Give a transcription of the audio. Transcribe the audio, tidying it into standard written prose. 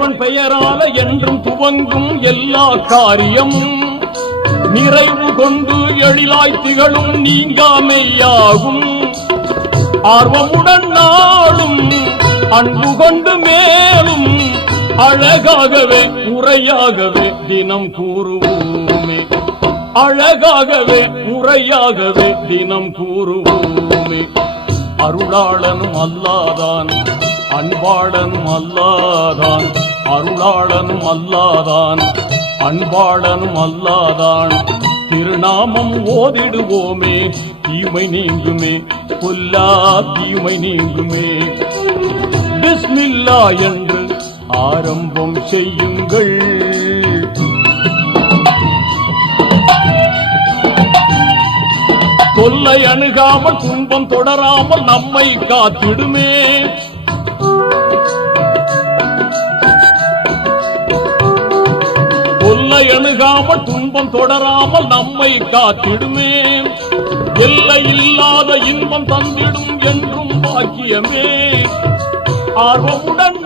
இறைவன் பெயரால என்றும் துவங்கும் எல்லா காரியமும் நிறைவு கொண்டு எழிலாய் திகழும் நீங்காமையாகும். ஆர்வமுடன் நாளும் அன்பு கொண்டு மேலும் அழகாகவே முறையாகவே தினம் கூறுவோமே. அழகாகவே முறையாகவே தினம் கூறுவோமே. அருளாளனும் அல்லாதான் அன்பாளனும் அல்லாதான். அருளாளனும் அல்லாதான் அன்பாளனும் அல்லாதான். திருநாமம் ஓதிடுவோமே தீமை நீங்குமே பொல்லா தீமை நீங்குமே. பிஸ்மில்லா என்று ஆரம்பம் செய்யுங்கள். தொல்லை அணுகாமல் துன்பம் தொடராமல் நம்மை காத்திடுமே. தொல்லை அணுகாமல் துன்பம் தொடராமல் நம்மை காத்திடுமே. எல்லை இல்லாத இன்பம் தந்திடும் என்றும் பாக்கியமே. ஆர்வமுடன்